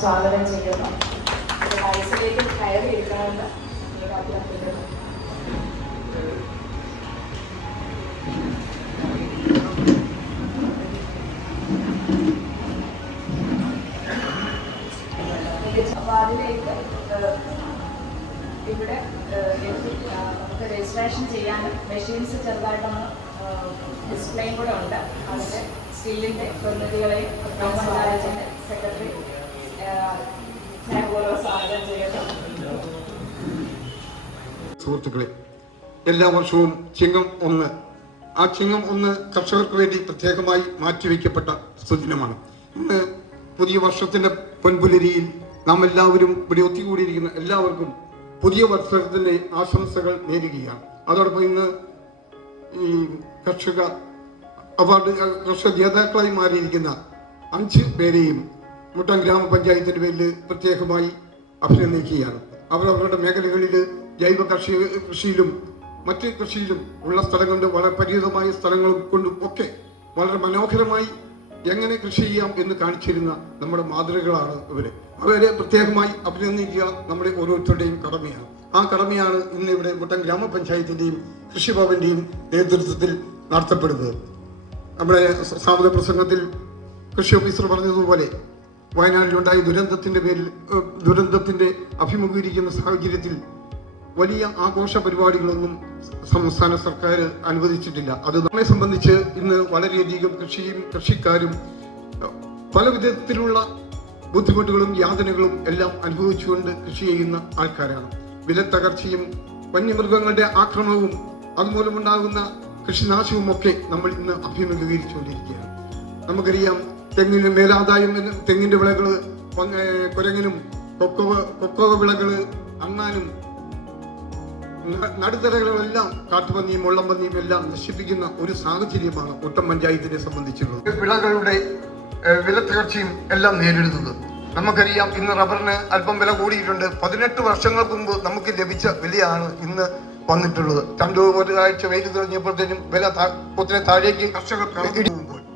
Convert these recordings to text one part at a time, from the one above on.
സ്വാഗതം ചെയ്യുന്നു. കയറി ഇവിടെ രജിസ്ട്രേഷൻ ചെയ്യാൻ മെഷീൻസ് ചെറുതായിട്ടൊന്ന് ഡിസ്പ്ലേയും കൂടെ ഉണ്ട്. അതിന്റെ സ്റ്റില്ലിന്റെ പ്രതിനിധികളെയും സെക്രട്ടറി സുഹൃത്തുക്കളെ എല്ലാ വർഷവും ചിങ്ങം ഒന്ന്. ആ ചിങ്ങം ഒന്ന് കർഷകർക്ക് വേണ്ടി പ്രത്യേകമായി മാറ്റിവെക്കപ്പെട്ട സുദിനമാണ്. ഇന്ന് പുതിയ വർഷത്തിന്റെ പൊൻപുലരിയിൽ നാം എല്ലാവരും ഇവിടെ ഒത്തുകൂടിയിരിക്കുന്ന എല്ലാവർക്കും പുതിയ വർഷത്തിന്റെ ആശംസകൾ നേരുകയാണ്. അതോടൊപ്പം ഇന്ന് ഈ കർഷക അവാർഡ് കർഷക ജേതാക്കളായി മാറിയിരിക്കുന്ന അഞ്ച് പേരെയും മുട്ടം ഗ്രാമപഞ്ചായത്തിന്റെ പേരിൽ പ്രത്യേകമായി അഭിനന്ദിക്കുകയാണ് അവർ അവരുടെ മേഖലകളിൽ ജൈവ കർഷി കൃഷിയിലും മറ്റ് കൃഷിയിലും ഉള്ള സ്ഥലങ്ങളുടെ വളരെ പരിമിതമായ സ്ഥലങ്ങൾ കൊണ്ടും ഒക്കെ വളരെ മനോഹരമായി എങ്ങനെ കൃഷി ചെയ്യാം എന്ന് കാണിച്ചിരുന്ന നമ്മുടെ മാതൃകകളാണ് ഇവർ. അവരെ പ്രത്യേകമായി അഭിനന്ദിക്കുക നമ്മുടെ ഓരോരുത്തരുടെയും കടമയാണ്. ആ കടമയാണ് ഇന്ന് ഇവിടെ മുട്ടം ഗ്രാമപഞ്ചായത്തിന്റെയും കൃഷിഭവന്റെയും നേതൃത്വത്തിൽ നടത്തപ്പെടുന്നത്. നമ്മുടെ സാമൂഹ്യ പ്രസംഗത്തിൽ കൃഷി ഓഫീസർ പറഞ്ഞതുപോലെ വയനാട്ടിലുണ്ടായ ദുരന്തത്തിന്റെ പേരിൽ ദുരന്തത്തിന്റെ അഭിമുഖീകരിക്കുന്ന സാഹചര്യത്തിൽ വലിയ ആഘോഷ പരിപാടികളൊന്നും സംസ്ഥാന സർക്കാർ അനുവദിച്ചിട്ടില്ല. അത് നമ്മെ സംബന്ധിച്ച് ഇന്ന് വളരെയധികം കൃഷിയും കൃഷിക്കാരും പല വിധത്തിലുള്ള ബുദ്ധിമുട്ടുകളും യാതനകളും എല്ലാം അനുഭവിച്ചുകൊണ്ട് കൃഷി ചെയ്യുന്ന ആൾക്കാരാണ്. വിലത്തകർച്ചയും വന്യമൃഗങ്ങളുടെ ആക്രമണവും അതുമൂലമുണ്ടാകുന്ന കൃഷിനാശവും ഒക്കെ നമ്മൾ ഇന്ന് അഭിമുഖീകരിച്ചുകൊണ്ടിരിക്കുകയാണ്. നമുക്കറിയാം തെങ്ങിന് മേലാദായം തെങ്ങിന്റെ തെങ്ങിന്റെ വിളകൾ കുരങ്ങനും കൊക്കോ കൊക്കോ വിളകൾ അങ്ങാനും നടുത്തലകളെല്ലാം കാട്ടുപന്നിയും മുള്ളംപന്നിയും എല്ലാം നശിപ്പിക്കുന്ന ഒരു സാഹചര്യമാണ് ഒട്ടം പഞ്ചായത്തിനെ സംബന്ധിച്ചുള്ളത്. വിളകളുടെ വില തകർച്ചയും എല്ലാം നേരിടുന്നത്. നമുക്കറിയാം ഇന്ന് റബ്ബറിന് അല്പം വില കൂടിയിട്ടുണ്ട്. പതിനെട്ട് വർഷങ്ങൾക്ക് മുമ്പ് നമുക്ക് ലഭിച്ച വിലയാണ് ഇന്ന് വന്നിട്ടുള്ളത്. രണ്ടു ഒരാഴ്ച വെയിൽ തെളിഞ്ഞപ്പോഴത്തേനും വില കുത്തിനെ താഴേക്ക് കർഷകർക്ക്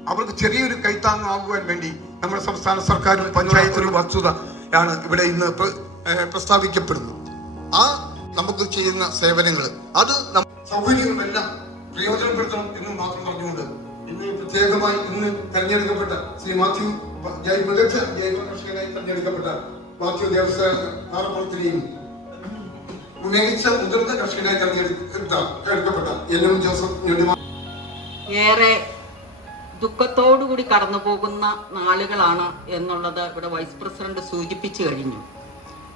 അവർക്ക് ചെറിയൊരു കൈത്താങ്ങാകുവാൻ വേണ്ടി നമ്മുടെ സംസ്ഥാന സർക്കാരും പഞ്ചായത്തിനും വസ്തുത ആണ് ഇവിടെ ഇന്ന് പ്രസ്താവിക്കപ്പെടുന്നു പ്രസ്താവിക്കപ്പെടുന്നത്. ആ നമുക്ക് ചെയ്യുന്ന സേവനങ്ങൾ അത് സൗകര്യങ്ങളെല്ലാം പ്രയോജനപ്പെടുത്തണം എന്ന് മാത്രം പറഞ്ഞുകൊണ്ട് ഇന്ന് പ്രത്യേകമായി ഇന്ന് തെരഞ്ഞെടുക്കപ്പെട്ട ശ്രീ മാത്യു മികച്ച ജൈവ കർഷകനായി തെരഞ്ഞെടുക്കപ്പെട്ട മാത്യു ദേവസ്ഥാനത്തിനെയും മികച്ച മുതിർന്ന കർഷകനായി തെരഞ്ഞെടുക്കപ്പെട്ട എൻ എം ജോസഫ് ഏറെ ദുഃഖത്തോടുകൂടി കടന്നു പോകുന്ന നാളുകളാണ് എന്നുള്ളത് ഇവിടെ വൈസ് പ്രസിഡന്റ് സൂചിപ്പിച്ചു കഴിഞ്ഞു.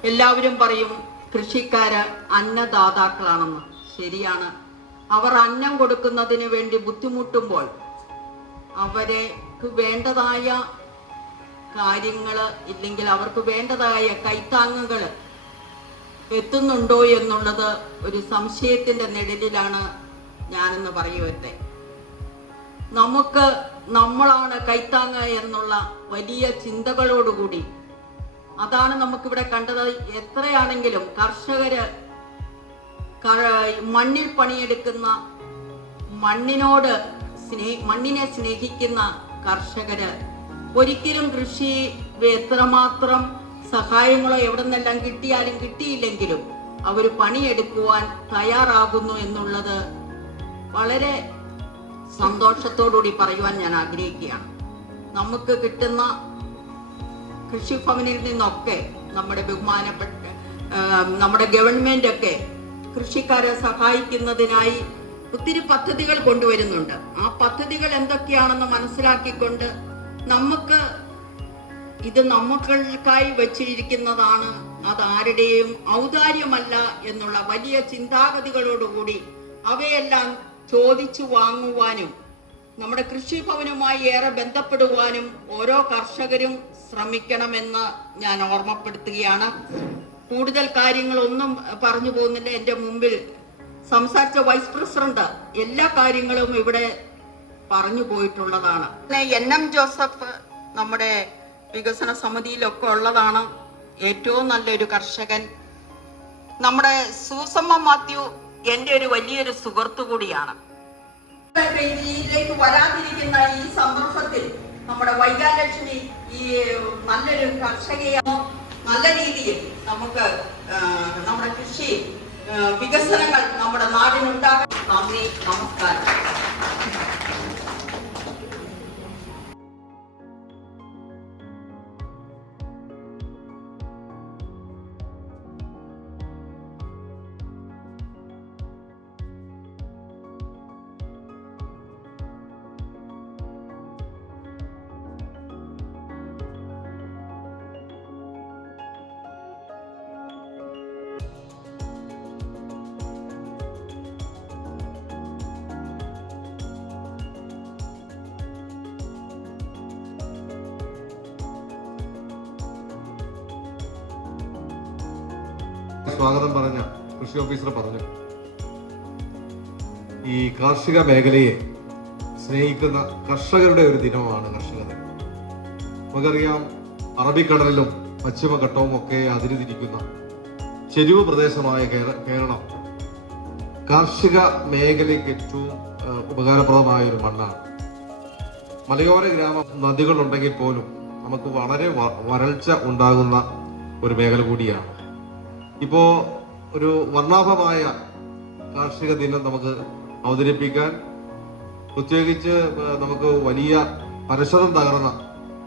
എല്ലാവരും പറയും കൃഷിക്കാര് അന്നദാതാക്കളാണെന്ന്. ശരിയാണ്. അവർ അന്നം കൊടുക്കുന്നതിന് വേണ്ടി ബുദ്ധിമുട്ടുമ്പോൾ അവരെ വേണ്ടതായ കാര്യങ്ങൾ ഇല്ലെങ്കിൽ അവർക്ക് വേണ്ടതായ കൈത്താങ്ങുകൾ എത്തുന്നുണ്ടോ എന്നുള്ളത് ഒരു സംശയത്തിന്റെ നിഴലിലാണ് ഞാനെന്ന് പറയുവരുതേ നമുക്ക് നമ്മളാണ് കൈത്താങ്ങ എന്നുള്ള വലിയ ചിന്തകളോടുകൂടി. അതാണ് നമുക്കിവിടെ കണ്ടത്. എത്രയാണെങ്കിലും കർഷകര് മണ്ണിൽ പണിയെടുക്കുന്ന മണ്ണിനോട് സ്നേഹി മണ്ണിനെ സ്നേഹിക്കുന്ന കർഷകര് ഒരിക്കലും കൃഷി എത്രമാത്രം സഹായങ്ങളോ എവിടെ നിന്നെല്ലാം കിട്ടിയാലും കിട്ടിയില്ലെങ്കിലും അവർ പണിയെടുക്കുവാൻ തയ്യാറാകുന്നു എന്നുള്ളത് വളരെ സന്തോഷത്തോടുകൂടി പറയുവാൻ ഞാൻ ആഗ്രഹിക്കുകയാണ്. നമുക്ക് കിട്ടുന്ന കൃഷിഭവനിൽ നിന്നൊക്കെ നമ്മുടെ ബഹുമാനപ്പെട്ട നമ്മുടെ ഗവൺമെന്റ് ഒക്കെ കൃഷിക്കാരെ സഹായിക്കുന്നതിനായി ഒത്തിരി പദ്ധതികൾ കൊണ്ടുവരുന്നുണ്ട്. ആ പദ്ധതികൾ എന്തൊക്കെയാണെന്ന് മനസ്സിലാക്കിക്കൊണ്ട് നമുക്ക് ഇത് നമ്മൾക്കായി വച്ചിരിക്കുന്നതാണ്. അത് ആരുടെയും ഔദാര്യമല്ല എന്നുള്ള വലിയ ചിന്താഗതികളോടുകൂടി അവയെല്ലാം ചോദിച്ചു വാങ്ങുവാനും നമ്മുടെ കൃഷിഭവനുമായി ഏറെ ബന്ധപ്പെടുവാനും ഓരോ കർഷകരും ശ്രമിക്കണമെന്ന് ഞാൻ ഓർമ്മപ്പെടുത്തുകയാണ്. കൂടുതൽ കാര്യങ്ങളൊന്നും പറഞ്ഞു പോകുന്നില്ല. എന്റെ മുമ്പിൽ സംസാരിച്ച വൈസ് പ്രസിഡന്റ് എല്ലാ കാര്യങ്ങളും ഇവിടെ പറഞ്ഞു പോയിട്ടുള്ളതാണ്. എൻ എം ജോസഫ് നമ്മുടെ വികസന സമിതിയിലൊക്കെ ഉള്ളതാണ് ഏറ്റവും നല്ലൊരു കർഷകൻ. നമ്മുടെ സൂസമ്മ മാത്യു എന്റെ ഒരു വലിയൊരു സുഹൃത്തു കൂടിയാണ്. വരാതിരിക്കുന്ന ഈ സന്ദർഭത്തിൽ നമ്മുടെ വൈകാലക്ഷ്മി ഈ നല്ലൊരു കർഷകയോ നല്ല രീതിയിൽ നമുക്ക് നമ്മുടെ കൃഷി വികസനങ്ങൾ നമ്മുടെ നാടിനുണ്ടാകാൻ നന്ദി നമസ്കാരം. സ്വാഗതം പറഞ്ഞ കൃഷി ഓഫീസർ പറഞ്ഞു. ഈ കാർഷിക മേഖലയെ സ്നേഹിക്കുന്ന കർഷകരുടെ ഒരു ദിനമാണ് കർഷക ദിനം നമുക്കറിയാം അറബിക്കടലിലും പശ്ചിമഘട്ടവും ഒക്കെ അതിരുതിരിക്കുന്ന ചെരുവ് പ്രദേശമായ കേരളം കാർഷിക മേഖലയ്ക്ക് ഏറ്റവും ഉപകാരപ്രദമായ ഒരു മണ്ണാണ്. മലയോര ഗ്രാമ നദികളുണ്ടെങ്കിൽ പോലും നമുക്ക് വളരെ വരൾച്ച ഉണ്ടാകുന്ന ഒരു മേഖല കൂടിയാണ്. ഇപ്പോ ഒരു വർണാഭമായ കാർഷിക ദിനം നമുക്ക് അവതരിപ്പിക്കാൻ പ്രത്യേകിച്ച് നമുക്ക് വലിയ പരശതം തകർന്ന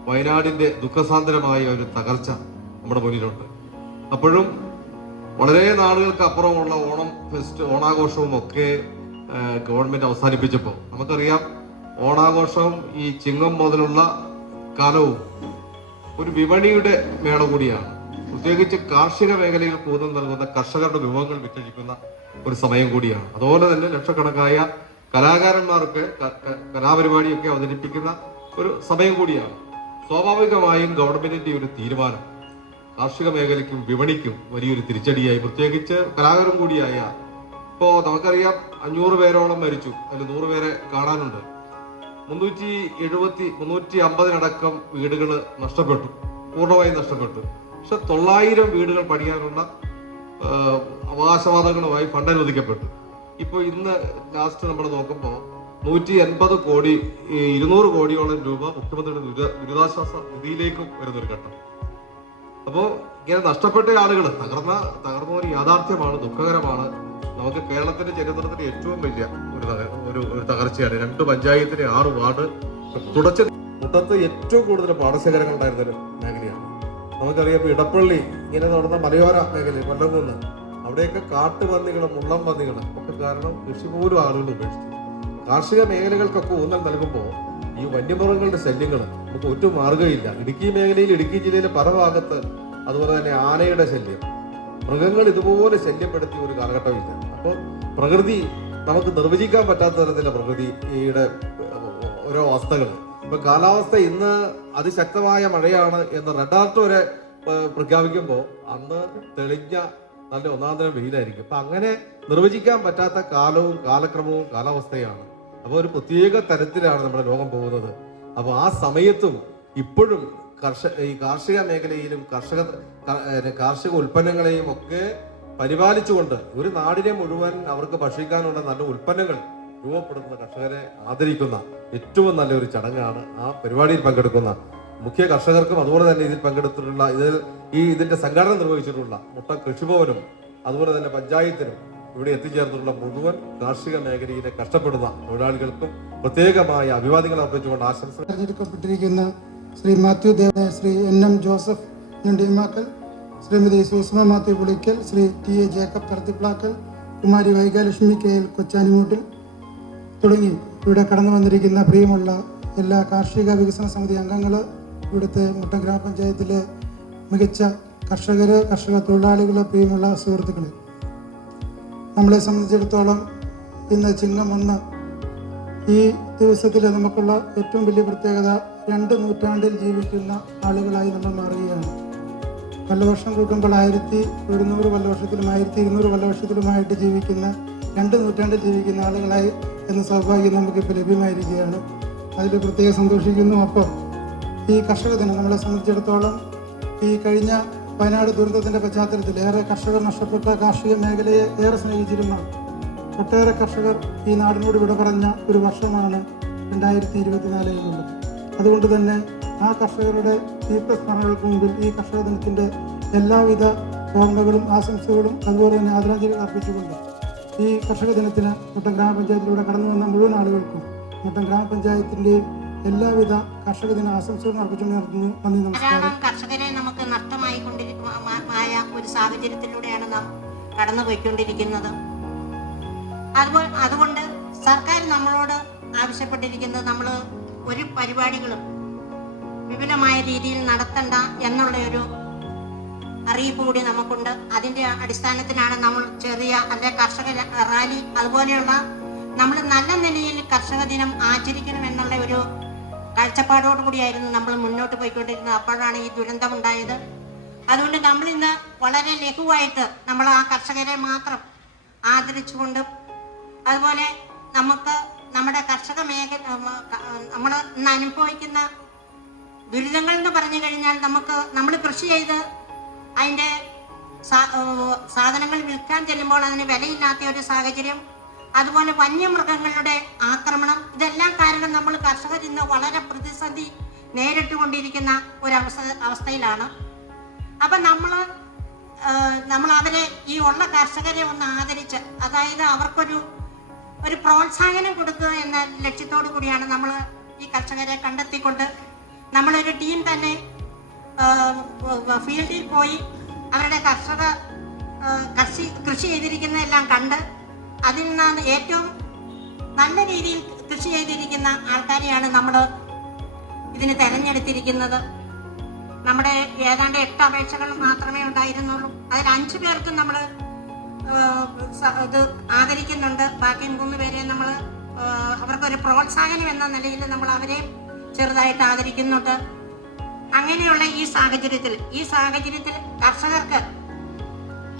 വയനാടിന്റെ ദുഃഖസാന്ദ്രമായ ഒരു തകർച്ച നമ്മുടെ മുന്നിലുണ്ട്. അപ്പോഴും വളരെ നാളുകൾക്ക് അപ്പുറമുള്ള ഓണം ഫെസ്റ്റ് ഓണാഘോഷവും ഒക്കെ ഗവൺമെന്റ് അവസാനിപ്പിച്ചപ്പോൾ നമുക്കറിയാം ഓണാഘോഷം ഈ ചിങ്ങം മുതലുള്ള കാലവും ഒരു വിപണിയുടെ മേള കൂടിയാണ്. പ്രത്യേകിച്ച് കാർഷിക മേഖലയിൽ കൂടുതൽ നൽകുന്ന കർഷകരുടെ വിഭവങ്ങൾ വിറ്റഴിക്കുന്ന ഒരു സമയം കൂടിയാണ്. അതുപോലെ തന്നെ ലക്ഷക്കണക്കായ കലാകാരന്മാർക്ക് കലാപരിപാടിയൊക്കെ അവതരിപ്പിക്കുന്ന ഒരു സമയം കൂടിയാണ്. സ്വാഭാവികമായും ഗവൺമെന്റിന്റെ ഒരു തീരുമാനം കാർഷിക മേഖലയ്ക്കും വിപണിക്കും വലിയൊരു തിരിച്ചടിയായി. പ്രത്യേകിച്ച് കലാകാരൻ കൂടിയായ ഇപ്പോ നമുക്കറിയാം അഞ്ഞൂറ് പേരോളം മരിച്ചു. അതിൽ നൂറ് പേരെ കാണാനുണ്ട്. മുന്നൂറ്റി എഴുപത്തി മുന്നൂറ്റി അമ്പതിനടക്കം വീടുകൾ നഷ്ടപ്പെട്ടു. പൂർണമായും നഷ്ടപ്പെട്ടു. പക്ഷെ തൊള്ളായിരം വീടുകൾ പണിയാനുള്ള അവകാശവാദങ്ങളുമായി ഫണ്ട് അനുവദിക്കപ്പെട്ടു. ഇപ്പോൾ ഇന്ന് ലാസ്റ്റ് നമ്മൾ നോക്കുമ്പോൾ നൂറ്റി എൺപത് കോടി ഇരുന്നൂറ് കോടിയോളം രൂപ മുഖ്യമന്ത്രിയുടെ ദുരിത ദുരിതാശ്വാസ നിധിയിലേക്കും വരുന്നൊരു ഘട്ടം. അപ്പോൾ ഇങ്ങനെ നഷ്ടപ്പെട്ട ആളുകൾ തകർന്ന തകർന്ന ഒരു യാഥാർത്ഥ്യമാണ് ദുഃഖകരമാണ്. നമുക്ക് കേരളത്തിന്റെ ചരിത്രത്തിൽ ഏറ്റവും വലിയ ഒരു ഒരു ഒരു തകർച്ചയാണ്. രണ്ട് പഞ്ചായത്തിലെ ആറ് വാർഡ് തുടച്ച് മുട്ടത്ത് ഏറ്റവും കൂടുതൽ പാടശേഖരങ്ങൾ ഉണ്ടായിരുന്ന ഒരു മേഖലയാണ്. നമുക്കറിയാം ഇപ്പൊ ഇടപ്പള്ളി ഇങ്ങനെ നടന്ന മലയോര മേഖല കൊല്ലംകുന്ന് അവിടെയൊക്കെ കാട്ടുപന്നികളും മുള്ളം പന്നികളും ഒക്കെ കാരണം കൃഷി പോലും ആളുകൾ ഉപേക്ഷിച്ചു. കാർഷിക മേഖലകൾക്കൊക്കെ ഊന്നൽ നൽകുമ്പോൾ ഈ വന്യമൃഗങ്ങളുടെ ശല്യങ്ങൾ നമുക്ക് ഒറ്റ മാർഗമില്ല. ഇടുക്കി മേഖലയിൽ ഇടുക്കി ജില്ലയിലെ പല ഭാഗത്ത് അതുപോലെ തന്നെ ആനയുടെ ശല്യം. മൃഗങ്ങൾ ഇതുപോലെ ശല്യപ്പെടുത്തിയ ഒരു കാലഘട്ടമില്ല. അപ്പോൾ പ്രകൃതി നമുക്ക് നിർവചിക്കാൻ പറ്റാത്ത തരത്തിലുള്ള പ്രകൃതിയുടെ ഓരോ അവസ്ഥകൾ ഇപ്പൊ കാലാവസ്ഥ ഇന്ന് അതിശക്തമായ മഴയാണ് എന്ന് റെഡ് അലർട്ട് വരെ പ്രഖ്യാപിക്കുമ്പോൾ അന്ന് തെളിഞ്ഞ നല്ല ഒന്നാം തരം വെയിലായിരിക്കും. അപ്പൊ അങ്ങനെ നിർവചിക്കാൻ പറ്റാത്ത കാലവും കാലക്രമവും കാലാവസ്ഥയാണ്. അപ്പോൾ ഒരു പ്രത്യേക തരത്തിലാണ് നമ്മുടെ ലോകം പോകുന്നത്. അപ്പോൾ ആ സമയത്തും ഇപ്പോഴും കർഷക ഈ കാർഷിക മേഖലയിലും കർഷക കാർഷിക ഉൽപ്പന്നങ്ങളെയും ഒക്കെ പരിപാലിച്ചുകൊണ്ട് ഒരു നാടിനെ മുഴുവൻ അവർക്ക് ഭക്ഷിക്കാനുള്ള നല്ല ഉൽപ്പന്നങ്ങൾ രൂപപ്പെടുത്തുന്ന കർഷകരെ ആദരിക്കുന്ന ഏറ്റവും നല്ലൊരു ചടങ്ങാണ് ആ പരിപാടിയിൽ പങ്കെടുക്കുന്ന മുഖ്യ കർഷകർക്കും അതുപോലെ തന്നെ ഇതിൽ പങ്കെടുത്തിട്ടുള്ള ഇതിൽ ഈ ഇതിന്റെ സംഘടന നിർവഹിച്ചിട്ടുള്ള മുട്ട കൃഷിഭവനും അതുപോലെ തന്നെ പഞ്ചായത്തിനും ഇവിടെ എത്തിച്ചേർന്നിട്ടുള്ള മുഴുവൻ കാർഷിക മേഖലയിലെ കഷ്ടപ്പെടുന്ന തൊഴിലാളികൾക്കും പ്രത്യേകമായ അഭിവാദ്യങ്ങൾ അർപ്പിച്ചുകൊണ്ട് ആശംസ തെരഞ്ഞെടുക്കപ്പെട്ടിരിക്കുന്ന Shri Mathew Deva Shri N M Joseph Njandimakkal Shrimati Susma Mathew Pulickal Shri T A Jacob Kadathiplakkal Kumari Vaikalakshmi K L Kochanimoottil തുടങ്ങി. ഇവിടെ കടന്നു വന്നിരിക്കുന്ന പ്രിയമുള്ള എല്ലാ കാർഷിക വികസന സമിതി അംഗങ്ങൾ ഇവിടുത്തെ മുട്ടം ഗ്രാമപഞ്ചായത്തിലെ മികച്ച കർഷകർ കർഷക തൊഴിലാളികൾ പ്രിയമുള്ള സുഹൃത്തുക്കൾ നമ്മളെ സംബന്ധിച്ചിടത്തോളം ഇന്ന് ചിങ്ങം ഒന്ന്. ഈ ദിവസത്തിൽ നമുക്കുള്ള ഏറ്റവും വലിയ പ്രത്യേകത രണ്ട് നൂറ്റാണ്ടിൽ ജീവിക്കുന്ന ആളുകളായി നമ്മൾ മാറുകയാണ്. വല്ലവർഷം കൂട്ടുമ്പോൾ ആയിരത്തി ഒരുന്നൂറ് വല്ലവർഷത്തിലും ആയിരത്തി ഇരുന്നൂറ് വല്ലവർഷത്തിലുമായിട്ട് ജീവിക്കുന്ന രണ്ട് നൂറ്റാണ്ടിൽ ജീവിക്കുന്ന ആളുകളായി എന്ന സൗഭാഗ്യം നമുക്കിപ്പോൾ ലഭ്യമായിരിക്കുകയാണ്. അതിൽ പ്രത്യേകം സന്തോഷിക്കുന്നു. അപ്പം ഈ കർഷക ദിനം നമ്മളെ സംബന്ധിച്ചിടത്തോളം ഈ കഴിഞ്ഞ വയനാട് ദുരന്തത്തിന്റെ പശ്ചാത്തലത്തിൽ ഏറെ കർഷകർ നഷ്ടപ്പെട്ട കാർഷിക മേഖലയെ ഏറെ സ്നേഹിച്ചിരുന്ന ഒട്ടേറെ കർഷകർ ഈ നാടിനോട് വിട പറഞ്ഞ ഒരു വർഷമാണ് രണ്ടായിരത്തി ഇരുപത്തിനാല് എന്നുള്ളത്. അതുകൊണ്ട് തന്നെ ആ കർഷകരുടെ തീർത്ഥസ്മരണകൾക്ക് മുമ്പിൽ ഈ കർഷക ദിനത്തിന്റെ എല്ലാവിധ ഓർമ്മകളും ആശംസകളും അതുപോലെ തന്നെ ആദരാഞ്ജലികൾ അർപ്പിച്ചുകൊണ്ട് ഈ കർഷക ദിനത്തിന് മുട്ടം ഗ്രാമപഞ്ചായത്തിലൂടെ കടന്നു വന്ന മുഴുവൻ ആളുകൾക്കും മുട്ടം ഗ്രാമപഞ്ചായത്തിന്റെ എല്ലാവിധ കർഷക ദിന ആശംസകളും അർപ്പിച്ചുകൊണ്ട് നിർത്തുന്നു നന്ദി നമസ്കാരം. കർഷകരെ നമുക്ക് നഷ്ടമായി കൊണ്ടിരിമായ ഒരു സാഹചര്യത്തിലൂടെയാണ് നാം കടന്നുപോയിക്കൊണ്ടിരിക്കുന്നത് അതുപോലെ അതുകൊണ്ട് സർക്കാർ നമ്മളോട് ആവശ്യപ്പെട്ടിരിക്കുന്നത് നമ്മൾ ഒരു പരിപാടികളും വിപുലമായ രീതിയിൽ നടത്തണ്ട എന്നുള്ള ഒരു അറിയിപ്പ് കൂടി നമുക്കുണ്ട്. അതിന്റെ അടിസ്ഥാനത്തിലാണ് നമ്മൾ ചെറിയ അല്ലെ കർഷക റാലി അതുപോലെയുള്ള നമ്മൾ നല്ല നിലയിൽ കർഷക ദിനം ആചരിക്കണം എന്നുള്ള ഒരു കാഴ്ചപ്പാടോടു കൂടിയായിരുന്നു നമ്മൾ മുന്നോട്ട് പോയിക്കൊണ്ടിരുന്നത്. അപ്പോഴാണ് ഈ ദുരന്തം ഉണ്ടായത്. അതുകൊണ്ട് നമ്മൾ ഇന്ന് വളരെ ലഘുവായിട്ട് നമ്മൾ ആ കർഷകരെ മാത്രം ആദരിച്ചുകൊണ്ട് അതുപോലെ നമുക്ക് നമ്മുടെ കർഷക മേഖല നമ്മൾ ഇന്ന് അനുഭവിക്കുന്ന ദുരിതങ്ങൾ എന്ന് പറഞ്ഞു കഴിഞ്ഞാൽ നമുക്ക് നമ്മൾ കൃഷി ചെയ്ത് അതിന്റെ സാധനങ്ങൾ വിൽക്കാൻ ചെല്ലുമ്പോൾ അതിന് വിലയില്ലാത്ത ഒരു സാഹചര്യം അതുപോലെ വന്യമൃഗങ്ങളുടെ ആക്രമണം ഇതെല്ലാം കാരണം നമ്മൾ കർഷകർ ഇന്ന് വളരെ പ്രതിസന്ധി നേരിട്ടുകൊണ്ടിരിക്കുന്ന ഒരു അവസ്ഥ അവസ്ഥയിലാണ്. അപ്പം നമ്മൾ നമ്മൾ അവരെ ഈ ഉള്ള കർഷകരെ ഒന്ന് ആദരിച്ച് അതായത് അവർക്കൊരു ഒരു പ്രോത്സാഹനം കൊടുക്കുക എന്ന ലക്ഷ്യത്തോടു കൂടിയാണ് നമ്മൾ ഈ കർഷകരെ കണ്ടെത്തിക്കൊണ്ട് നമ്മളൊരു ടീം തന്നെ ഫീൽഡിൽ പോയി അവരുടെ കർഷക കൃഷി കൃഷി ചെയ്തിരിക്കുന്നതെല്ലാം കണ്ട് അതിൽ നിന്ന് ഏറ്റവും നല്ല രീതിയിൽ കൃഷി ചെയ്തിരിക്കുന്ന ആൾക്കാരെയാണ് നമ്മൾ ഇതിന് തിരഞ്ഞെടുത്തിരിക്കുന്നത്. നമ്മുടെ ഏതാണ്ട് എട്ട് അപേക്ഷകൾ മാത്രമേ ഉണ്ടായിരുന്നുള്ളൂ. അതിൽ അഞ്ചു പേർക്ക് നമ്മൾ ഇത് ആദരിക്കുന്നുണ്ട്. ബാക്കി മൂന്ന് പേരെ നമ്മൾ അവർക്കൊരു പ്രോത്സാഹനം എന്ന നിലയിൽ നമ്മൾ അവരെയും ചെറുതായിട്ട് ആദരിക്കുന്നുണ്ട്. അങ്ങനെയുള്ള ഈ സാഹചര്യത്തിൽ ഈ സാഹചര്യത്തിൽ കർഷകർക്ക്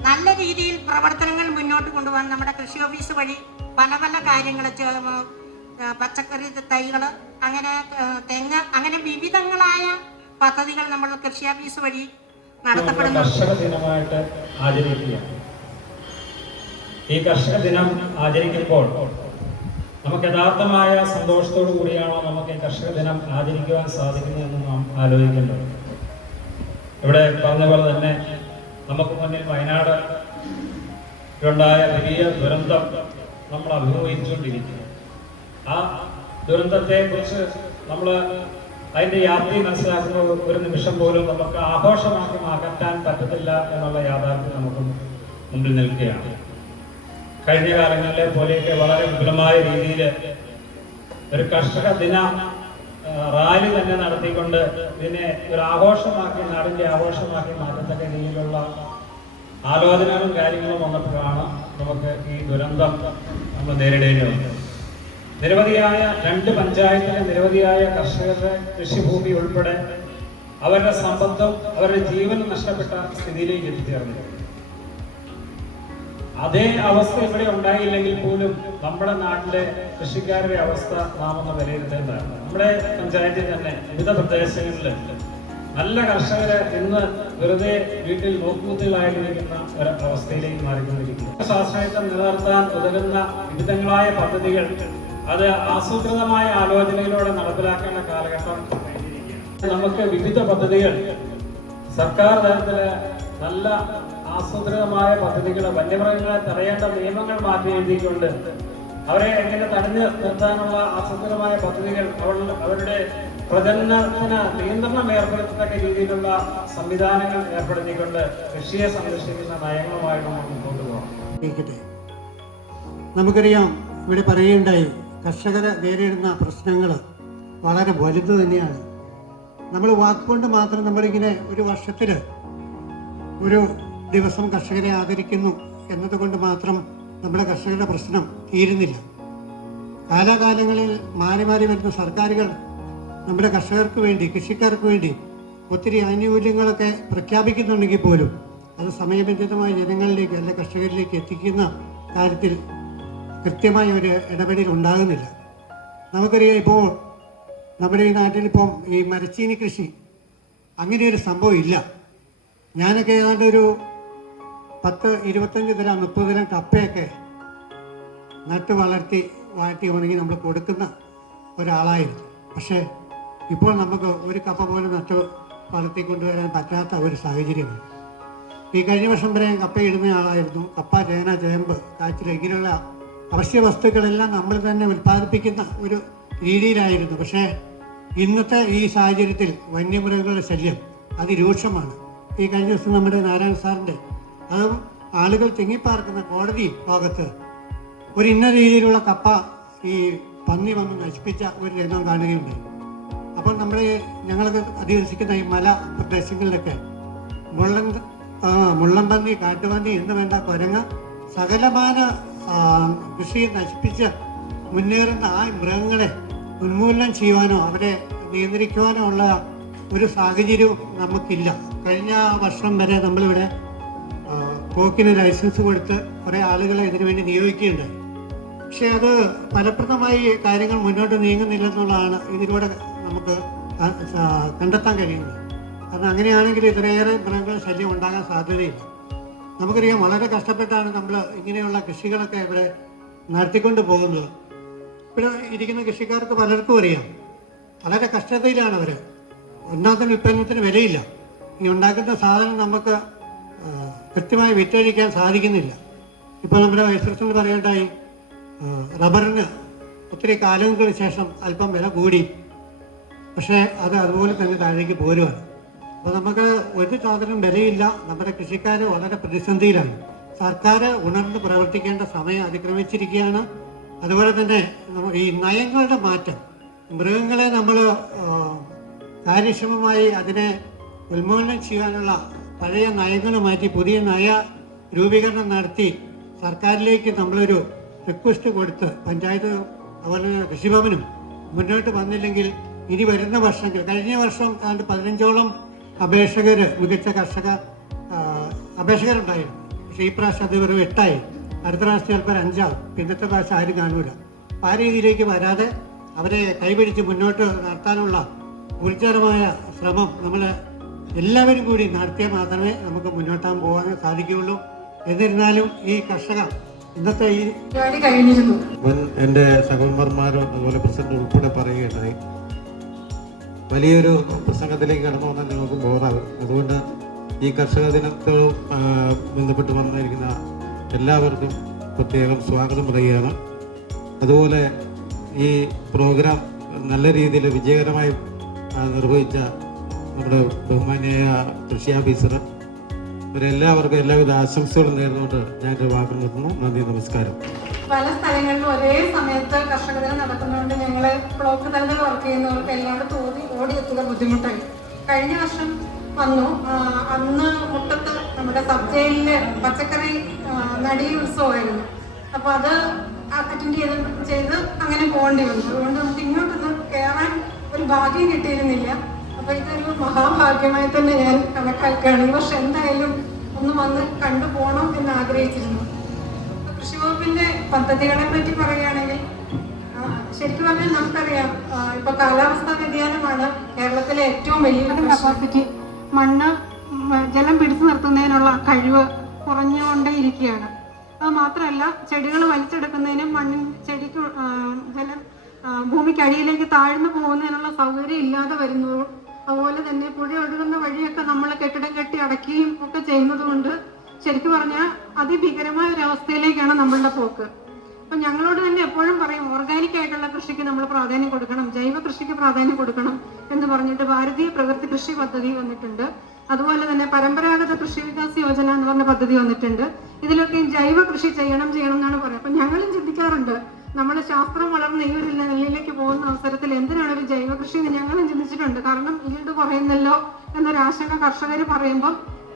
നല്ല രീതിയിൽ പ്രവർത്തനങ്ങൾ മുന്നോട്ട് കൊണ്ടുപോകാൻ നമ്മുടെ കൃഷി ഓഫീസ് വഴി പല പല കാര്യങ്ങൾ പച്ചക്കറി തൈകൾ അങ്ങനെ തെങ്ങ് അങ്ങനെ വിവിധങ്ങളായ പദ്ധതികൾ നമ്മൾ കൃഷി ഓഫീസ് വഴി നടത്തപ്പെടുന്നു. ദിനമായിട്ട് ഈ കർഷക ദിനം ആചരിക്കുമ്പോൾ നമുക്ക് യഥാർത്ഥമായ സന്തോഷത്തോടു കൂടിയാണോ നമുക്ക് കർഷക ദിനം ആചരിക്കുവാൻ സാധിക്കുന്നതെന്ന് നാം ആലോചിക്കേണ്ടത്? ഇവിടെ പറഞ്ഞ പോലെ തന്നെ നമുക്ക് മുന്നിൽ വയനാട് ഉണ്ടായ വലിയ ദുരന്തം നമ്മൾ അഭിമുഖീകരിച്ചുകൊണ്ടിരിക്കുന്നു. ആ ദുരന്തത്തെ കുറിച്ച് നമ്മൾ അതിന്റെ വ്യാപ്തി മനസ്സിലാക്കുന്ന ഒരു നിമിഷം പോലും നമുക്ക് ആഘോഷമാക്കി മാറ്റാൻ പറ്റത്തില്ല എന്നുള്ള യാഥാർത്ഥ്യം നമുക്ക് മുമ്പിൽ നിൽക്കുകയാണ്. കഴിഞ്ഞ കാലങ്ങളിലെ പോലെയൊക്കെ വളരെ വിപുലമായ രീതിയിൽ ഒരു കർഷക ദിന റാലി തന്നെ നടത്തിക്കൊണ്ട് ഇതിനെ ഒരു ആഘോഷമാക്കി നാടിന്റെ ആഘോഷമാക്കി മാറ്റത്തക്ക രീതിയിലുള്ള ആലോചനകളും കാര്യങ്ങളും വന്നപ്പോഴാണ് നമുക്ക് ഈ ദുരന്തം നമ്മൾ നേരിടേണ്ടി വന്നത്. നിരവധിയായ രണ്ട് പഞ്ചായത്തിലെ നിരവധിയായ കർഷകരുടെ കൃഷിഭൂമി ഉൾപ്പെടെ അവരുടെ സമ്പത്തും അവരുടെ ജീവനും നഷ്ടപ്പെട്ട സ്ഥിതിയിലേക്ക് എത്തിച്ചേർന്നു. അതേ അവസ്ഥ ഇവിടെ ഉണ്ടായില്ലെങ്കിൽ പോലും നമ്മുടെ നാട്ടിലെ കൃഷിക്കാരുടെ അവസ്ഥ നാം ഒന്ന് വിലയിരുത്തേണ്ടതാണ് നമ്മുടെ പഞ്ചായത്തിൽ തന്നെ വിവിധ പ്രദേശങ്ങളിൽ നല്ല കർഷകരെ ഇന്ന് വെറുതെ വീട്ടിൽ നോക്കുകുത്തികളായിട്ടിരിക്കുന്ന ഒരു അവസ്ഥയിലേക്ക് മാറിക്കൊണ്ടിരിക്കുന്നു സ്വാശ്രയത്വം നിലനിർത്താൻ ഉതകുന്ന വിവിധങ്ങളായ പദ്ധതികൾ അത് ആസൂത്രിതമായ ആലോചനയിലൂടെ നടപ്പിലാക്കേണ്ട കാലഘട്ടം. നമുക്ക് വിവിധ പദ്ധതികൾ സർക്കാർ തലത്തിൽ നല്ല ആസൂത്രിതമായ പദ്ധതികൾ വന്യമൃഗങ്ങളെ തടയേണ്ട നിയമങ്ങൾ മാറ്റി എഴുതിയിട്ടുണ്ട്. അവരെ എങ്ങനെ തടഞ്ഞു നിർത്താനുള്ള ആസൂത്രിതമായ പദ്ധതികൾ അവൾ- അവരുടെ പ്രജനനത്തിന് നിയന്ത്രണം ഏർപ്പെടുത്തത്തക്ക രീതിയിലുള്ള സംവിധാനങ്ങൾ ഏർപ്പെടുത്തിക്കൊണ്ട് കൃഷിയെ സംരക്ഷിക്കുന്ന നയങ്ങളുമായിട്ട് നമ്മൾ മുന്നോട്ട് നമുക്കറിയാം ഇവിടെ പറയുകയുണ്ടായി കർഷകർ നേരിടുന്ന പ്രശ്നങ്ങൾ വളരെ വലുത് തന്നെയാണ്. നമ്മൾ വാക്കുകൊണ്ട് മാത്രം നമ്മളിങ്ങനെ ഒരു വർഷത്തിൽ ഒരു ദിവസം കർഷകരെ ആദരിക്കുന്നു എന്നതുകൊണ്ട് മാത്രം നമ്മുടെ കർഷകരുടെ പ്രശ്നം തീരുന്നില്ല. കാലാകാലങ്ങളിൽ മാറി മാറി വരുന്ന സർക്കാരുകൾ നമ്മുടെ കർഷകർക്ക് വേണ്ടി കൃഷിക്കാർക്ക് വേണ്ടി ഒത്തിരി ആനുകൂല്യങ്ങളൊക്കെ പ്രഖ്യാപിക്കുന്നുണ്ടെങ്കിൽ പോലും അത് സമയബന്ധിതമായി ജനങ്ങളിലേക്ക് അല്ലെ കർഷകരിലേക്ക് എത്തിക്കുന്ന കാര്യത്തിൽ കൃത്യമായ ഒരു ഇടപെടൽ ഉണ്ടാകുന്നില്ല. നമുക്കറിയാം ഇപ്പോൾ നമ്മുടെ ഈ നാട്ടിലിപ്പം ഈ മരച്ചീനി കൃഷി അങ്ങനെ ഒരു സംഭവം ഇല്ല. ഞാനൊക്കെ ഏതാണ്ട് ഒരു പത്ത് ഇരുപത്തഞ്ച് തരം മുപ്പത് തരം കപ്പയൊക്കെ നട്ട് വളർത്തി വാട്ടി ഉണങ്ങി നമ്മൾ കൊടുക്കുന്ന ഒരാളായിരുന്നു. പക്ഷേ ഇപ്പോൾ നമുക്ക് ഒരു കപ്പ പോലും നട്ട് വളർത്തി കൊണ്ടുവരാൻ പറ്റാത്ത ഒരു സാഹചര്യമാണ്. ഈ കഴിഞ്ഞ വർഷം വരെ ഞാൻ കപ്പ ഇടുന്ന ആളായിരുന്നു. കപ്പ ചേന ചേമ്പ് കാച്ചിൽ ഇങ്ങനെയുള്ള അവശ്യ വസ്തുക്കളെല്ലാം നമ്മൾ തന്നെ ഉൽപ്പാദിപ്പിക്കുന്ന ഒരു രീതിയിലായിരുന്നു. പക്ഷേ ഇന്നത്തെ ഈ സാഹചര്യത്തിൽ വന്യമൃഗങ്ങളുടെ ശല്യം അതിരൂക്ഷമാണ്. ഈ കഴിഞ്ഞ ദിവസം നമ്മുടെ നാരായണ സാറിന്റെ അതും ആളുകൾ തിങ്ങിപ്പാർക്കുന്ന കോടതി ഭാഗത്ത് ഒരു ഇന്ന രീതിയിലുള്ള കപ്പ ഈ പന്നി വന്ന് നശിപ്പിച്ച ഒരു രംഗം കാണുകയുണ്ടായി. അപ്പോൾ നമ്മൾ ഞങ്ങളൊക്കെ അധിവസിക്കുന്ന ഈ മല പ്രദേശങ്ങളിലൊക്കെ മുള്ളൻ മുള്ളൻപന്നി കാട്ടുപന്നി എന്ന് വേണ്ട കുരങ്ങ് സകലമാന കൃഷിയെ കൃഷി നശിപ്പിച്ച് മുന്നേറുന്ന ആ മൃഗങ്ങളെ ഉന്മൂലനം ചെയ്യുവാനോ അവരെ നിയന്ത്രിക്കുവാനോ ഉള്ള ഒരു സാഹചര്യവും നമുക്കില്ല. കഴിഞ്ഞ വർഷം വരെ നമ്മളിവിടെ പോക്കിന് ലൈസൻസ് കൊടുത്ത് കുറേ ആളുകളെ ഇതിനു വേണ്ടി നിയോഗിക്കുകയുണ്ടായി പക്ഷെ അത് ഫലപ്രദമായി കാര്യങ്ങൾ മുന്നോട്ട് നീങ്ങുന്നില്ല എന്നുള്ളതാണ് ഇതിലൂടെ നമുക്ക് കണ്ടെത്താൻ കഴിയുന്നത്. കാരണം അങ്ങനെയാണെങ്കിൽ ഇത്രയേറെ മൃഗങ്ങൾ ശല്യം ഉണ്ടാകാൻ സാധ്യതയില്ല. നമുക്കറിയാം വളരെ കഷ്ടപ്പെട്ടാണ് നമ്മൾ ഇങ്ങനെയുള്ള കൃഷികളൊക്കെ ഇവിടെ നടത്തിക്കൊണ്ട് പോകുന്നത്. ഇവിടെ ഇരിക്കുന്ന കൃഷിക്കാർക്ക് പലർക്കും അറിയാം. വളരെ കഷ്ടതയിലാണ് അവർ ഒന്നാമത്തെ ഉൽപ്പന്നത്തിന് വിലയില്ല. ഈ ഉണ്ടാക്കുന്ന സാധനം നമുക്ക് കൃത്യമായി വിറ്റഴിക്കാൻ സാധിക്കുന്നില്ല. ഇപ്പോൾ നമ്മുടെ വൈസ് പറയേണ്ടായി റബ്ബറിന് ഒത്തിരി കാലങ്ങൾക്ക് ശേഷം അല്പം വില കൂടി. പക്ഷേ അത് അതുപോലെ തന്നെ താഴേക്ക് പോരുവാണ്. അപ്പോൾ നമുക്ക് ഒരു സാധനം വിലയില്ല. നമ്മുടെ കൃഷിക്കാർ വളരെ പ്രതിസന്ധിയിലാണ്. സർക്കാർ ഉണർന്ന് പ്രവർത്തിക്കേണ്ട സമയം അതിക്രമിച്ചിരിക്കുകയാണ്. അതുപോലെ തന്നെ ഈ നയങ്ങളുടെ മാറ്റം. മൃഗങ്ങളെ നമ്മൾ കാര്യക്ഷമമായി അതിനെ ഉന്മൂലനം ചെയ്യാനുള്ള പഴയ നയങ്ങൾ മാറ്റി പുതിയ നയ രൂപീകരണം നടത്തി സർക്കാരിലേക്ക് നമ്മളൊരു റിക്വസ്റ്റ് കൊടുത്ത് പഞ്ചായത്ത് അതുപോലെ കൃഷിഭവനും മുന്നോട്ട് വന്നില്ലെങ്കിൽ ഇനി വരുന്ന വർഷങ്ങൾ കഴിഞ്ഞ വർഷം ഏതാണ്ട് പതിനഞ്ചോളം അപേക്ഷകർ മികച്ച കർഷക അപേക്ഷകരുണ്ടായിരുന്നു. പക്ഷേ ഈ പ്രാവശ്യം അത് വെറും എട്ടായി. അടുത്ത പ്രാവശ്യം ചിലപ്പോൾ അഞ്ചാവും പിന്നത്തെ പ്രാവശ്യം ആരും കാണൂല. ആ രീതിയിലേക്ക് വരാതെ അവരെ കൈപിടിച്ച് മുന്നോട്ട് നടത്താനുള്ള ഊർജകരമായ ശ്രമം നമ്മൾ എല്ലാവരും കൂടി നടത്തിയാൽ മാത്രമേ നമുക്ക് മുന്നോട്ടാൻ പോകാൻ സാധിക്കുകയുള്ളൂ. എന്നിരുന്നാലും ഈ കർഷക ഇന്നത്തെ ഈ മുൻ എന്റെ സഹോദരന്മാരും അതുപോലെ പ്രസിഡന്റ് ഉൾപ്പെടെ പറയുകയുണ്ടായി. വലിയൊരു പ്രസംഗത്തിലേക്ക് കടന്നു വന്നാൽ നിങ്ങൾക്ക് ബോറാകും. അതുകൊണ്ട് ഈ കർഷക ദിനത്തോട് ബന്ധപ്പെട്ട് വന്നിരിക്കുന്ന എല്ലാവർക്കും പ്രത്യേകം സ്വാഗതം പറയുകയാണ്. അതുപോലെ ഈ പ്രോഗ്രാം നല്ല രീതിയിൽ വിജയകരമായി നിർവഹിച്ച നമ്മുടെ ബഹുമാനിയായ കൃഷി ഓഫീസർ ഇവരെല്ലാവർക്കും എല്ലാവിധ ആശംസകളും നേർന്നുകൊണ്ട് ഞാൻ എന്റെ വാക്ക് നിർത്തുന്നു. നന്ദി നമസ്കാരം. പല സ്ഥലങ്ങളിലും ഒരേ സമയത്ത് കർഷക ദിനം നടക്കുന്നതുകൊണ്ട് ഞങ്ങൾ ബ്ലോക്ക് തലത്തിൽ വർക്ക് ചെയ്യുന്നവർക്ക് എല്ലാവരും തോതി ഓടിയെത്തുക ബുദ്ധിമുട്ടായി. കഴിഞ്ഞ വർഷം വന്നു. അന്ന് മുട്ടത്ത് നമ്മുടെ സബ് ജയിലിൽ പച്ചക്കറി നടി ഉത്സവമായിരുന്നു. അപ്പോൾ അത് അറ്റൻഡ് ചെയ്ത് ചെയ്ത് അങ്ങനെ പോകേണ്ടി വന്നു. അതുകൊണ്ട് നമുക്ക് ഇങ്ങോട്ടൊന്ന് കയറാൻ ഒരു ഭാഗ്യം കിട്ടിയിരുന്നില്ല. ഇതൊരു മഹാഭാഗ്യമായി തന്നെ ഞാൻ കണക്കാക്കുകയാണ്. ഈ വർഷം എന്തായാലും ഒന്ന് വന്ന് കണ്ടു പോകണം എന്ന് ആഗ്രഹിച്ചിരുന്നു. കൃഷി വകുപ്പിന്റെ പദ്ധതികളെ പറ്റി പറയുകയാണെങ്കിൽ ശരിക്കും പറഞ്ഞാൽ നമുക്കറിയാം ഇപ്പൊ കാലാവസ്ഥാ വ്യതിയാനമാണ് കേരളത്തിലെ ഏറ്റവും വലിയ കപ്പാസിറ്റി മണ്ണ് ജലം പിടിച്ചു നിർത്തുന്നതിനുള്ള കഴിവ് കുറഞ്ഞുകൊണ്ടേ ഇരിക്കുകയാണ് അത് മാത്രമല്ല ചെടികൾ വലിച്ചെടുക്കുന്നതിനും മണ്ണിൻ ചെടിക്ക് ജലം ഭൂമിക്കടിയിലേക്ക് താഴ്ന്നു പോകുന്നതിനുള്ള സൗകര്യം ഇല്ലാതെ വരുന്നു അതുപോലെ തന്നെ പുഴ ഒഴുകുന്ന വഴിയൊക്കെ നമ്മൾ കെട്ടിടം കെട്ടി അടയ്ക്കുകയും ഒക്കെ ചെയ്യുന്നത് കൊണ്ട് ശരിക്കും പറഞ്ഞാൽ അതിഭീകരമായ ഒരു അവസ്ഥയിലേക്കാണ് നമ്മളുടെ പോക്ക്. അപ്പം ഞങ്ങളോട് തന്നെ എപ്പോഴും പറയും ഓർഗാനിക് ആയിട്ടുള്ള കൃഷിക്ക് നമ്മൾ പ്രാധാന്യം കൊടുക്കണം ജൈവ കൃഷിക്ക് പ്രാധാന്യം കൊടുക്കണം എന്ന് പറഞ്ഞിട്ട് ഭാരതീയ പ്രകൃതി കൃഷി പദ്ധതി വന്നിട്ടുണ്ട്. അതുപോലെ തന്നെ പരമ്പരാഗത കൃഷി വികാസ് യോജന എന്ന് പറഞ്ഞ പദ്ധതി വന്നിട്ടുണ്ട്. ഇതിലൊക്കെ ജൈവ കൃഷി ചെയ്യണം ചെയ്യണം എന്നാണ് പറയുന്നത്. അപ്പം ഞങ്ങളും ചിന്തിക്കാറുണ്ട് നമ്മൾ ശാസ്ത്രം വളർന്ന ഈ ഒരു നിലയിലേക്ക് പോകുന്ന അവസരത്തിൽ എന്തിനാണ് ഒരു ജൈവ കൃഷി എന്ന് ഞങ്ങളും ചിന്തിച്ചിട്ടുണ്ട്. കാരണം ഈട് കുറയുന്നല്ലോ എന്നൊരു ആശങ്ക കർഷകർ പറയുമ്പോൾ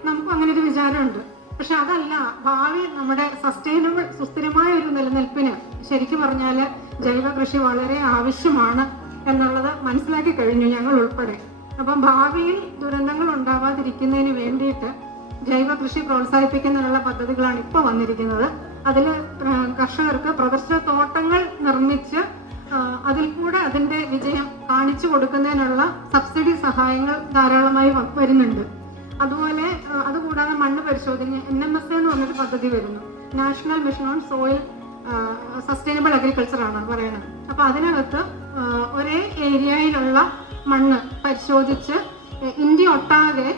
നമുക്ക് അങ്ങനെ ഒരു വിചാരമുണ്ട്. പക്ഷെ അതല്ല ഭാവി നമ്മുടെ സസ്റ്റൈനബിൾ സുസ്ഥിരമായ ഒരു നിലനിൽപ്പിന് ശരിക്കും പറഞ്ഞാൽ ജൈവ കൃഷി വളരെ ആവശ്യമാണ് എന്നുള്ളത് മനസ്സിലാക്കി കഴിഞ്ഞു ഞങ്ങൾ ഉൾപ്പെടെ. അപ്പം ഭാവിയിൽ ദുരന്തങ്ങൾ ഉണ്ടാവാതിരിക്കുന്നതിന് വേണ്ടിയിട്ട് ജൈവ കൃഷി പ്രോത്സാഹിപ്പിക്കുന്നതിനുള്ള പദ്ധതികളാണ് ഇപ്പോൾ വന്നിരിക്കുന്നത്. അതിൽ കർഷകർക്ക് പ്രദർശന തോട്ടങ്ങൾ നിർമ്മിച്ച് അതിൽ കൂടെ അതിന്റെ വിജയം കാണിച്ചു കൊടുക്കുന്നതിനുള്ള സബ്സിഡി സഹായങ്ങൾ ധാരാളമായി വരുന്നുണ്ട്. അതുപോലെ അതുകൂടാതെ മണ്ണ് പരിശോധന എൻ എം എസ് എന്ന് പറഞ്ഞൊരു പദ്ധതി വരുന്നു. National mission on soil sustainable agriculture ആണ് പറയുന്നത്. അപ്പൊ അതിനകത്ത് ഒരേ ഏരിയയിലുള്ള മണ്ണ് പരിശോധിച്ച് ഇന്ത്യ ഒട്ടാകെ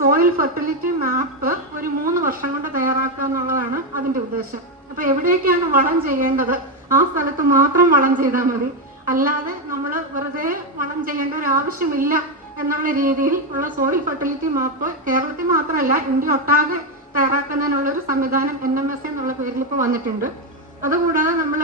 സോയിൽ ഫെർട്ടിലിറ്റി മാപ്പ് ഒരു മൂന്ന് വർഷം കൊണ്ട് തയ്യാറാക്കുക എന്നുള്ളതാണ് അതിന്റെ ഉദ്ദേശം. അപ്പൊ എവിടേക്കാണ് വളം ചെയ്യേണ്ടത്? ആ സ്ഥലത്ത് മാത്രം വളം ചെയ്താൽ മതി. അല്ലാതെ നമ്മൾ വെറുതെ വളം ചെയ്യേണ്ട ഒരു ആവശ്യമില്ല എന്നുള്ള രീതിയിൽ ഉള്ള സോയിൽ ഫെർട്ടിലിറ്റി മാപ്പ് കേരളത്തിൽ മാത്രമല്ല ഇന്ത്യ ഒട്ടാകെ തയ്യാറാക്കുന്നതിനുള്ള ഒരു സംവിധാനം എൻ എം എസ് എന്നുള്ള പേരിൽ ഇപ്പോൾ വന്നിട്ടുണ്ട്. അതുകൂടാതെ നമ്മൾ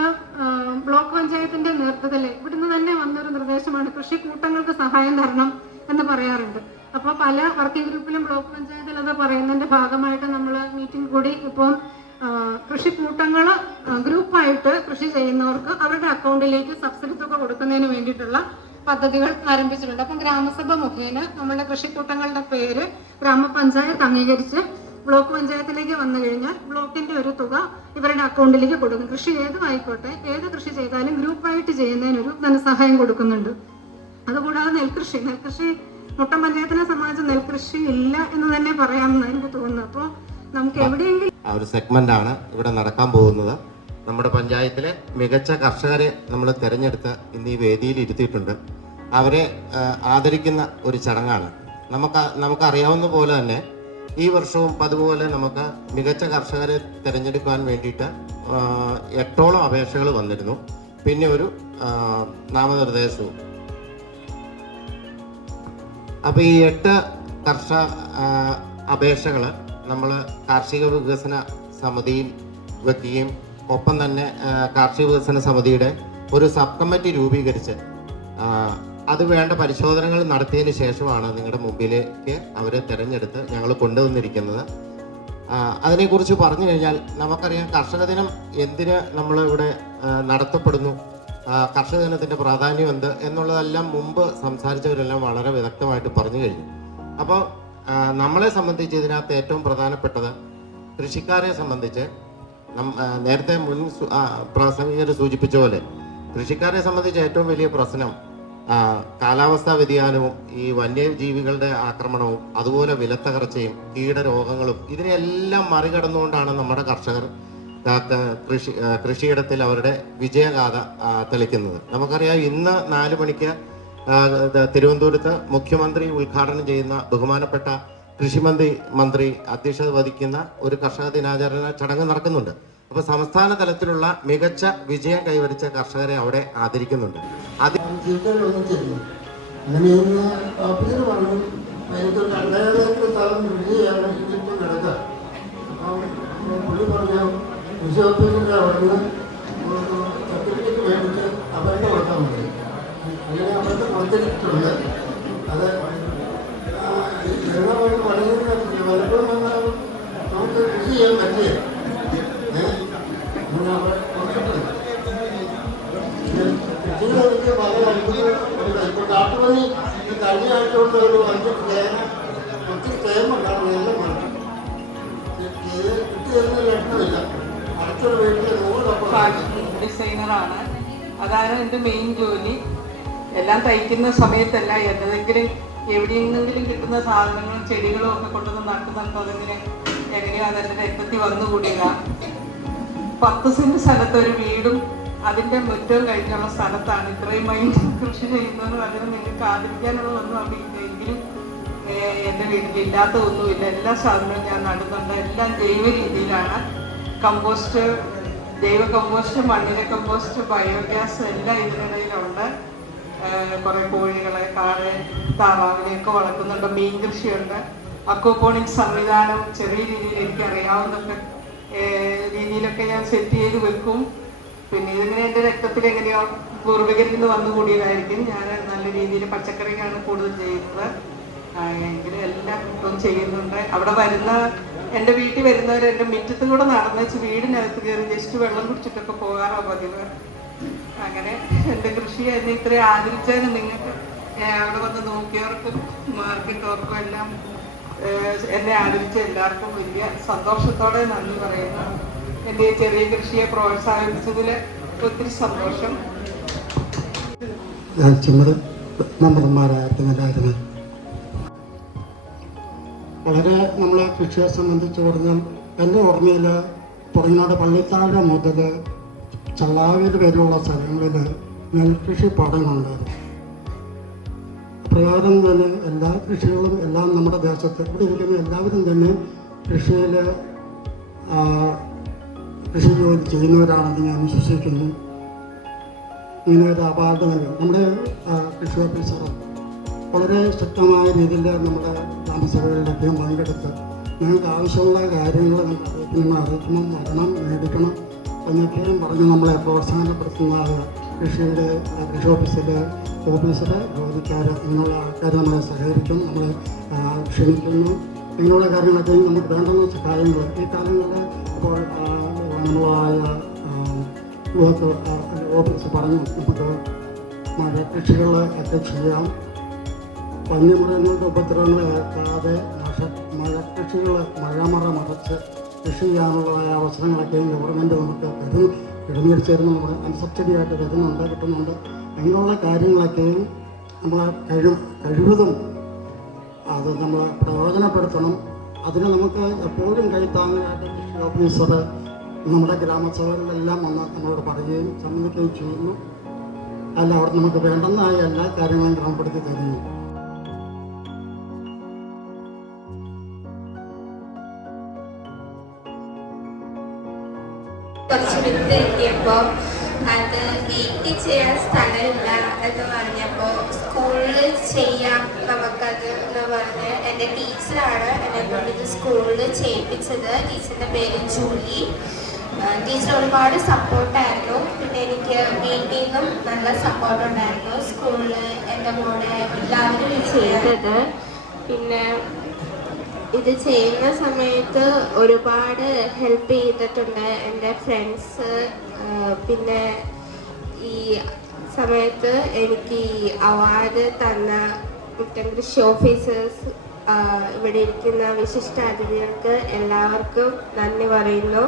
ബ്ലോക്ക് പഞ്ചായത്തിന്റെ നേതൃത്വത്തിൽ ഇവിടുന്ന് തന്നെ വന്നൊരു നിർദ്ദേശമാണ് കൃഷി കൂട്ടങ്ങൾക്ക് സഹായം തരണം എന്ന് പറയാറുണ്ട്. അപ്പോൾ പല വർക്കിംഗ് ഗ്രൂപ്പിലും ബ്ലോക്ക് പഞ്ചായത്തിൽ അത് പറയുന്നതിന്റെ ഭാഗമായിട്ട് നമ്മൾ മീറ്റിംഗ് കൂടി ഇപ്പം കൃഷി കൃഷിക്കൂട്ടങ്ങൾ ഗ്രൂപ്പായിട്ട് കൃഷി ചെയ്യുന്നവർക്ക് അവരുടെ അക്കൗണ്ടിലേക്ക് സബ്സിഡി തുക കൊടുക്കുന്നതിന് വേണ്ടിയിട്ടുള്ള പദ്ധതികൾ ആരംഭിച്ചിട്ടുണ്ട്. അപ്പം ഗ്രാമസഭ മുഖേന നമ്മുടെ കൃഷിക്കൂട്ടങ്ങളുടെ പേര് ഗ്രാമപഞ്ചായത്ത് അംഗീകരിച്ച് ബ്ലോക്ക് പഞ്ചായത്തിലേക്ക് വന്നു കഴിഞ്ഞാൽ ബ്ലോക്കിന്റെ ഒരു തുക ഇവരുടെ അക്കൗണ്ടിലേക്ക് കൊടുക്കും. കൃഷി ഏതും ആയിക്കോട്ടെ ഏത് കൃഷി ചെയ്താലും ഗ്രൂപ്പായിട്ട് ചെയ്യുന്നതിനൊരു ധനസഹായം കൊടുക്കുന്നുണ്ട്. അതുകൂടാതെ നെൽകൃഷി നെൽകൃഷി മുട്ടം പഞ്ചായത്തിനെ സംബന്ധിച്ച് നെൽകൃഷി ഇല്ല എന്ന് തന്നെ പറയാമെന്ന് എനിക്ക് തോന്നുന്നു. അപ്പോൾ നമുക്ക് എവിടെയെങ്കിലും ആ ഒരു സെഗ്മെന്റ് ആണ് ഇവിടെ നടക്കാൻ പോകുന്നത്. നമ്മുടെ പഞ്ചായത്തിലെ മികച്ച കർഷകരെ നമ്മൾ തിരഞ്ഞെടുത്ത് ഇന്ന് ഈ വേദിയിൽ ഇരുത്തിയിട്ടുണ്ട്. അവരെ ആദരിക്കുന്ന ഒരു ചടങ്ങാണ്. നമുക്ക് നമുക്കറിയാവുന്ന പോലെ തന്നെ ഈ വർഷവും അതുപോലെ നമുക്ക് മികച്ച കർഷകരെ തിരഞ്ഞെടുക്കാൻ വേണ്ടിയിട്ട് എട്ടോളം അപേക്ഷകൾ വന്നിരുന്നു. പിന്നെ ഒരു നാമനിർദ്ദേശവും അപ്പോൾ ഈ എട്ട് കർഷ അപേക്ഷകൾ നമ്മൾ കാർഷിക വികസന സമിതിയും വ്യക്തിയും ഒപ്പം തന്നെ കാർഷിക വികസന സമിതിയുടെ ഒരു സബ് കമ്മിറ്റി രൂപീകരിച്ച് അത് വേണ്ട പരിശോധനകൾ നടത്തിയതിന് ശേഷമാണ് നിങ്ങളുടെ മുമ്പിലേക്ക് അവരെ തിരഞ്ഞെടുത്ത് ഞങ്ങൾ കൊണ്ടുവന്നിരിക്കുന്നത്. അതിനെക്കുറിച്ച് പറഞ്ഞു കഴിഞ്ഞാൽ നമുക്കറിയാം കർഷക ദിനം എന്തിന് നമ്മൾ ഇവിടെ നടത്തപ്പെടുന്നു. കർഷക ദിനത്തിന്റെ പ്രാധാന്യം എന്ത് എന്നുള്ളതെല്ലാം മുമ്പ് സംസാരിച്ചവരെല്ലാം വളരെ വിദഗ്ധമായിട്ട് പറഞ്ഞു കഴിഞ്ഞു. അപ്പോൾ നമ്മളെ സംബന്ധിച്ച് ഇതിനകത്ത് ഏറ്റവും പ്രധാനപ്പെട്ടത് കൃഷിക്കാരെ സംബന്ധിച്ച് നേരത്തെ മുൻ പ്രാസംഗികർ സൂചിപ്പിച്ച പോലെ കൃഷിക്കാരെ സംബന്ധിച്ച് ഏറ്റവും വലിയ പ്രശ്നം കാലാവസ്ഥാ വ്യതിയാനവും ഈ വന്യജീവികളുടെ ആക്രമണവും അതുപോലെ വിലത്തകർച്ചയും കീടരോഗങ്ങളും ഇതിനെല്ലാം മറികടന്നുകൊണ്ടാണ് നമ്മുടെ കർഷകർ കൃഷി കൃഷിയിടത്തിൽ അവരുടെ വിജയഗാഥ തെളിക്കുന്നത്. നമുക്കറിയാം ഇന്ന് നാല് മണിക്ക് തിരുവനന്തപുരത്ത് മുഖ്യമന്ത്രി ഉദ്ഘാടനം ചെയ്യുന്ന ബഹുമാനപ്പെട്ട കൃഷിമന്ത്രി മന്ത്രി അധ്യക്ഷത വഹിക്കുന്ന ഒരു കർഷക ദിനാചരണ ചടങ്ങ് നടക്കുന്നുണ്ട്. അപ്പൊ സംസ്ഥാന തലത്തിലുള്ള മികച്ച വിജയം കൈവരിച്ച കർഷകരെ അവിടെ ആദരിക്കുന്നുണ്ട്. അത് എനിക്ക് കൃഷി ഓഫീസറിന്റെ അവിടുന്ന് സർട്ടിഫിക്കറ്റ് അവരുടെ കൊടുത്താൽ മതി. അങ്ങനെ അവർക്ക് കൊടുത്തിട്ടുണ്ട് അത് കൊണ്ട് പണിയുന്ന പലപ്പോഴും അതാണ് എന്റെ മെയിൻ ജോലി. എല്ലാം തയ്ക്കുന്ന സമയത്തല്ല എന്തെങ്കിലും എവിടെയെങ്കിലും കിട്ടുന്ന സാധനങ്ങളും ചെടികളും ഒക്കെ കൊണ്ടുവന്ന് നട്ടു നട്ടു അതിങ്ങനെ എങ്ങനെയോ അതെന്റെ രക്തത്തിൽ വന്നുകൂടിയതാണ് പത്ത് സെന്റ് സ്ഥലത്ത് ഒരു വീടും അതിന്റെ മുറ്റവും കഴിഞ്ഞുള്ള സ്ഥലത്താണ്. ഇത്രയും മൈൻഡ് കൃഷി ചെയ്യുന്നതെന്ന് പറഞ്ഞാൽ നിങ്ങൾക്ക് ആദരിക്കാനുള്ളതൊന്നും അവിടെ ഇല്ല എങ്കിലും എന്റെ വീട്ടിൽ ഇല്ലാത്തതൊന്നുമില്ല എല്ലാ സാധനവും ഞാൻ നടുന്നുണ്ട്. എല്ലാം ജൈവ രീതിയിലാണ്. കമ്പോസ്റ്റ് ജൈവ കമ്പോസ്റ്റ് മണ്ണിര കമ്പോസ്റ്റ് ബയോഗ്യാസ് എല്ലാം ഇതിനിടയിലുണ്ട് കുറെ കോഴികളെ കാട് താറാവിനെയൊക്കെ വളർത്തുന്നുണ്ട്. മീൻ കൃഷിയുണ്ട്. അക്വപോണിക് സംവിധാനം ചെറിയ രീതിയിൽ എനിക്ക് അറിയാവുന്നൊക്കെ രീതിയിലൊക്കെ ഞാൻ സെറ്റ് ചെയ്ത് വെക്കും. പിന്നെ ഇതിങ്ങനെ എന്റെ രക്തത്തിൽ എങ്ങനെയോ പൂർവികരിൽ നിന്ന് വന്നു കൂടിയതായിരിക്കും. ഞാൻ നല്ല രീതിയിൽ പച്ചക്കറിയാണ് കൂടുതൽ ചെയ്യുന്നത്. എങ്കിലും എല്ലാം ഇപ്പം ചെയ്യുന്നുണ്ട്. അവിടെ വരുന്ന എന്റെ വീട്ടിൽ വരുന്നവർ എന്റെ മുറ്റത്ത് കൂടെ നടന്നു വെച്ച് വീടിനകത്ത് കയറി ജസ്റ്റ് വെള്ളം കുടിച്ചിട്ടൊക്കെ പോകാറോ പതിവ്. അങ്ങനെ എന്റെ കൃഷി എന്നെ ഇത്രയും ആദരിച്ചതിന് നിങ്ങൾക്ക് അവിടെ വന്ന് നോക്കിയവർക്കും മാർക്കറ്റവർക്കും എല്ലാം എന്നെ ആദരിച്ച എല്ലാവർക്കും വലിയ സന്തോഷത്തോടെ നന്ദി പറയുന്നു. എന്റെ ചെറിയ കൃഷിയെ പ്രോത്സാഹിപ്പിച്ചതിൽ ഒത്തിരി സന്തോഷം. ചെമ്മത് മെമ്പർമാരായിരുന്നു എല്ലാവരും വളരെ നമ്മളെ കൃഷിയെ സംബന്ധിച്ച് പറഞ്ഞാൽ എന്റെ ഓർമ്മയിൽ പുറങ്ങാട് പള്ളിത്താഴ മുതൽ ചള്ളാവിൽ വരെയുള്ള സ്ഥലങ്ങളിൽ നെൽകൃഷി പാടങ്ങളുണ്ടായിരുന്നു പ്രകാരം തന്നെ എല്ലാ കൃഷികളും എല്ലാം നമ്മുടെ ദേശത്ത് ഇവിടെ ഇരിക്കുന്ന എല്ലാവരും തന്നെ കൃഷിയിൽ കൃഷി ജോലി ചെയ്യുന്നവരാണെന്ന് ഞാൻ വിശ്വസിക്കുന്നു. ഇങ്ങനെ ഒരു നൽകും നമ്മുടെ കൃഷി ഓഫീസർ വളരെ ശക്തമായ രീതിയിൽ നമ്മുടെ ഗ്രാമസഭകളിലൊക്കെ പങ്കെടുത്ത് ഞങ്ങൾക്ക് ആവശ്യമുള്ള കാര്യങ്ങൾ നമുക്ക് അറിയിക്കണം വരണം മേടിക്കണം എന്നൊക്കെയും പറഞ്ഞ് നമ്മളെ പ്രോത്സാഹനപ്പെടുത്തുന്ന കൃഷിയുടെ കൃഷി ഓഫീസിലെ ഓഫീസർ ജോലിക്കാർ അങ്ങനെയുള്ള ആൾക്കാർ നമ്മളെ സഹകരിക്കും നമ്മളെ ക്ഷണിക്കുന്നു. ഇങ്ങനെയുള്ള കാര്യങ്ങളൊക്കെ നമുക്ക് വേണ്ടുന്ന കാര്യങ്ങൾ ഈ കാലങ്ങളിൽ ഇപ്പോൾ നമ്മളായ ഓഫീസ് പറഞ്ഞു നമുക്ക് മഴ കൃഷികൾ ഒക്കെ ചെയ്യാം. വന്യമൃഗങ്ങളുടെ ഉപദ്രവങ്ങൾ ഏൽക്കാതെ നഷ മഴ കൃഷികൾ മഴമറ മറച്ച് കൃഷി ചെയ്യാനുള്ളതായ അവസരങ്ങളൊക്കെ ഗവൺമെന്റ് നമുക്ക് തരുന്നു നമ്മൾ അൺസബ്സിഡി ആയിട്ട് തരുന്നുണ്ട് കിട്ടുന്നുണ്ട് അങ്ങനെയുള്ള കാര്യങ്ങളൊക്കെയും നമ്മൾ കഴിവ് കഴിവതും അത് നമ്മൾ പ്രയോജനപ്പെടുത്തണം അതിന് നമുക്ക് എപ്പോഴും കൈത്താങ്ങായിട്ട് കൃഷി ഓഫീസർ നമ്മുടെ ഗ്രാമസഭകളിലെല്ലാം വന്ന് നമ്മളോട് പറയുകയും സമ്മതിക്കുകയും ചെയ്യുന്നു അല്ല അവർ നമുക്ക് വേണ്ടുന്നതായ എല്ലാ കാര്യങ്ങളും ക്രമപ്പെടുത്തി തരുന്നു വിത്ത് അത് വീട്ടിൽ ചെയ്യാൻ സ്ഥലമില്ല എന്ന് പറഞ്ഞപ്പോൾ സ്കൂളിൽ ചെയ്യാം നമുക്കത് എന്ന് പറഞ്ഞ് എന്റെ ടീച്ചറാണ് എന്നെ കൊണ്ട് സ്കൂളിൽ ചെയ്യിപ്പിച്ചത്. ടീച്ചറിന്റെ പേര് ജൂലി. ടീച്ചർ ഒരുപാട് സപ്പോർട്ടായിരുന്നു പിന്നെ എനിക്ക് വീട്ടിൽ നിന്നും നല്ല സപ്പോർട്ട് ഉണ്ടായിരുന്നു. സ്കൂളിൽ എന്റെ കൂടെ എല്ലാവരും ചെയ്തത്. പിന്നെ ഇത് ചെയ്യുന്ന സമയത്ത് ഒരുപാട് ഹെൽപ്പ് ചെയ്തിട്ടുണ്ട് എന്റെ ഫ്രണ്ട്സ് പിന്നെ ഈ സമയത്ത് എനിക്ക് ഈ അവാർഡ് തന്ന മുറ്റം കൃഷി ഓഫീസേഴ്സ് ഇവിടെ ഇരിക്കുന്ന വിശിഷ്ട അതിഥികൾക്ക് എല്ലാവർക്കും നന്ദി പറയുന്നു.